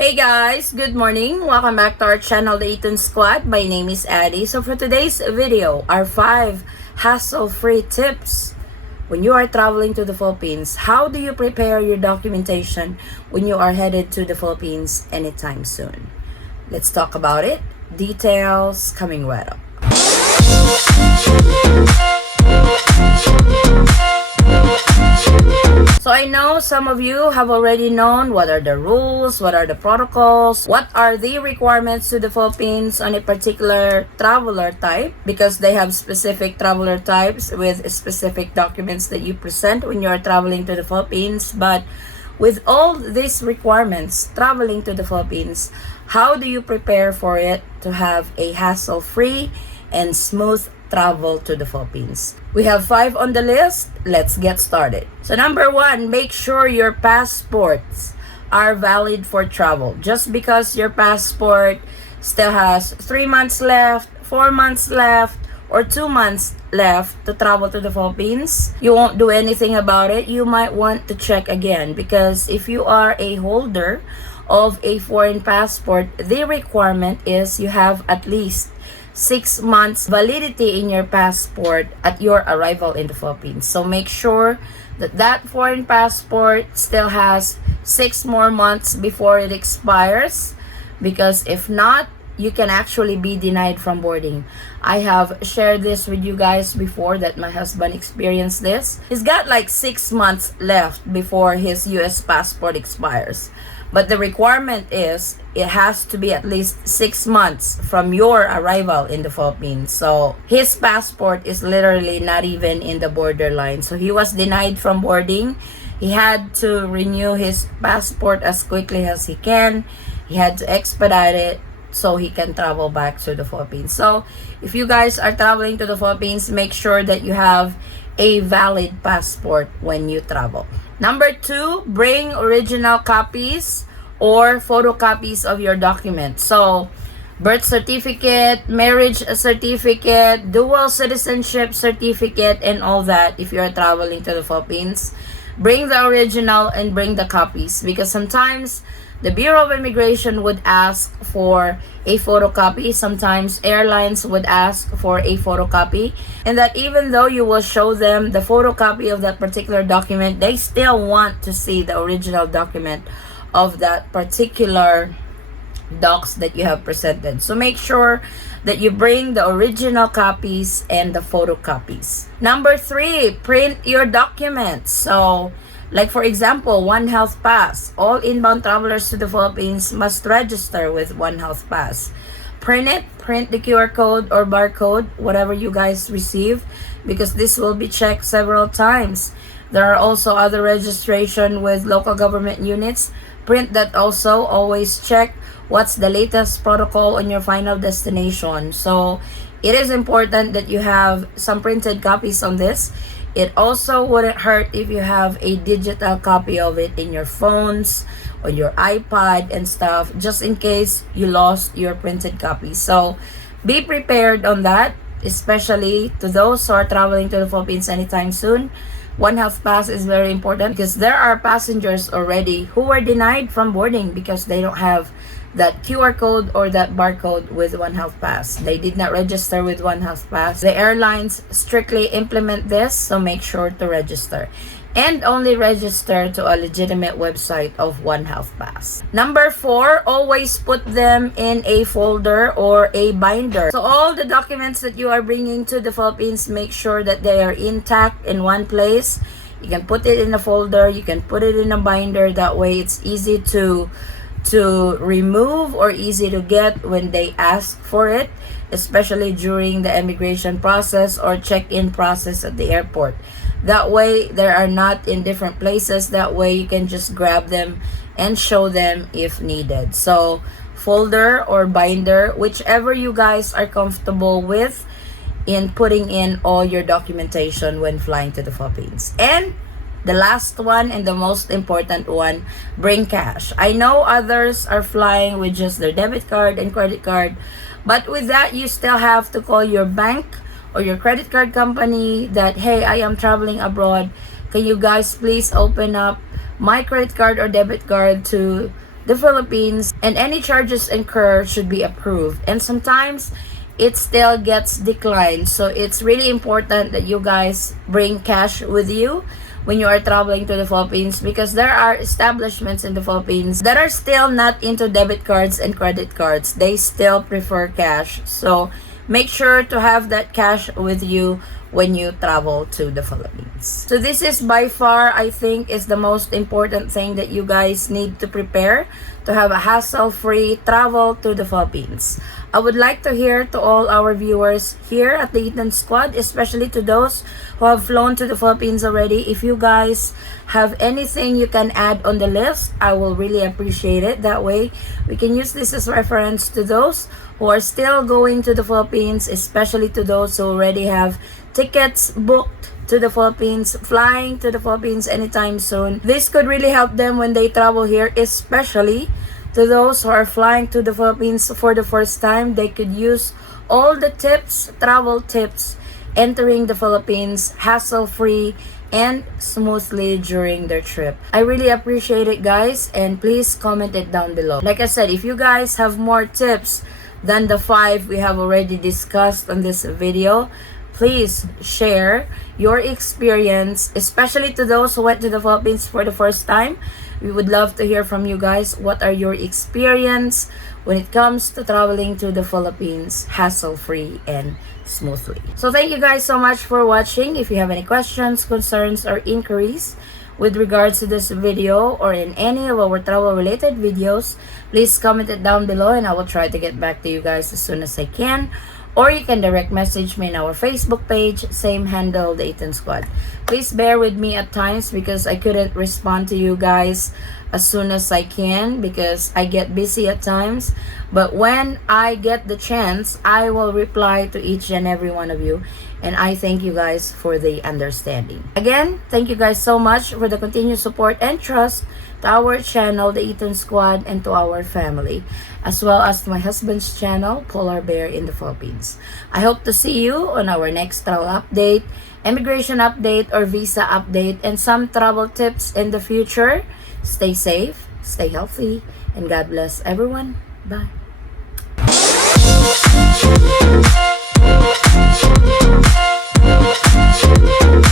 Hey guys, good morning. Welcome back to our channel, the Eaton Squad. My name is Addie. So for today's video, our 5 hassle-free tips when you are traveling to the Philippines. How do you prepare your documentation when you are headed to the Philippines anytime soon? Let's talk about it. Details coming right up. So I know some of you have already known what are the rules, what are the protocols, what are the requirements to the Philippines on a particular traveler type, because they have specific traveler types with specific documents that you present when you are traveling to the Philippines. But with all these requirements traveling to the Philippines, how do you prepare for it to have a hassle-free and smooth travel to the Philippines? We have 5 on the list. Let's get started. So number 1, make sure your passports are valid for travel. Just because your passport still has 3 months left, 4 months left, or 2 months left to travel to the Philippines, you won't do anything about it. You might want to check again, because if you are a holder of a foreign passport, the requirement is you have at least 6 months validity in your passport at your arrival in the Philippines. So make sure that that foreign passport still has 6 more months before it expires, because if not, you can actually be denied from boarding. I have shared this with you guys before that my husband experienced this. He's got like 6 months left before his US passport expires. But the requirement is it has to be at least 6 months from your arrival in the Philippines. So his passport is literally not even in the borderline. So he was denied from boarding. He had to renew his passport as quickly as he can. He had to expedite it so he can travel back to the Philippines. So if you guys are traveling to the Philippines, make sure that you have a valid passport when you travel. Number 2, bring original copies or photocopies of your documents. So birth certificate, marriage certificate, dual citizenship certificate, and all that. If you are traveling to the Philippines, bring the original and bring the copies, because sometimes the Bureau of Immigration would ask for a photocopy. Sometimes airlines would ask for a photocopy. And that even though you will show them the photocopy of that particular document, they still want to see the original document of that particular docs that you have presented. So make sure that you bring the original copies and the photocopies. Number 3, print your documents. So like for example, One Health Pass. All inbound travelers to the Philippines must register with One Health Pass. Print it, print the QR code or barcode, whatever you guys receive, because this will be checked several times. There are also other registration with local government units. Print that also. Always check what's the latest protocol on your final destination. So it is important that you have some printed copies on this. It also wouldn't hurt if you have a digital copy of it in your phones, on your iPad and stuff, just in case you lost your printed copy. So be prepared on that, especially to those who are traveling to the Philippines anytime soon. One Health Pass is very important, because there are passengers already who were denied from boarding because they don't have that QR code or that barcode with One Health Pass. They did not register with One Health Pass. The airlines strictly implement this, so make sure to register. And only register to a legitimate website of One Health Pass. Number 4, always put them in a folder or a binder. So all the documents that you are bringing to the Philippines, make sure that they are intact in one place. You can put it in a folder, you can put it in a binder. That way it's easy to remove or easy to get when they ask for it, especially during the immigration process or check-in process at the airport. That way they are not in different places. That way you can just grab them and show them if needed. So folder or binder, whichever you guys are comfortable with in putting in all your documentation when flying to the Philippines. And the last one and the most important one, bring cash. I know others are flying with just their debit card and credit card, but with that, you still have to call your bank or your credit card company that, hey, I am traveling abroad. Can you guys please open up my credit card or debit card to the Philippines, and any charges incurred should be approved. And sometimes it still gets declined. So it's really important that you guys bring cash with you when you are traveling to the Philippines, because there are establishments in the Philippines that are still not into debit cards and credit cards. They still prefer cash. So make sure to have that cash with you when you travel to the Philippines. So this is by far, I think, is the most important thing that you guys need to prepare to have a hassle-free travel to the Philippines. I would like to hear to all our viewers here at the Eaton Squad, especially to those who have flown to the Philippines already. If you guys have anything you can add on the list, I will really appreciate it. That way, we can use this as reference to those who are still going to the Philippines, especially to those who already have tickets booked to the Philippines, flying to the Philippines anytime soon. This could really help them when they travel here, especially to those who are flying to the Philippines for the first time. They could use all the tips, travel tips, entering the Philippines hassle-free and smoothly during their trip. I really appreciate it, guys, and please comment it down below. Like I said, if you guys have more tips than the 5 we have already discussed on this video, please share your experience, especially to those who went to the Philippines for the first time. We would love to hear from you guys. What are your experience when it comes to traveling to the Philippines hassle-free and smoothly? So thank you guys so much for watching. If you have any questions, concerns, or inquiries with regards to this video or in any of our travel related videos, please comment it down below and I will try to get back to you guys as soon as I can. Or you can direct message me in our Facebook page, same handle, the Eaton Squad. Please bear with me at times because I couldn't respond to you guys as soon as I can because I get busy at times. But when I get the chance, I will reply to each and every one of you. And I thank you guys for the understanding. Again, thank you guys so much for the continued support and trust to our channel, the Eaton Squad, and to our family, as well as my husband's channel, Polar Bear in the Philippines. I hope to see you on our next travel update, immigration update, or visa update, and some travel tips in the future. Stay safe, stay healthy, and God bless everyone. Bye.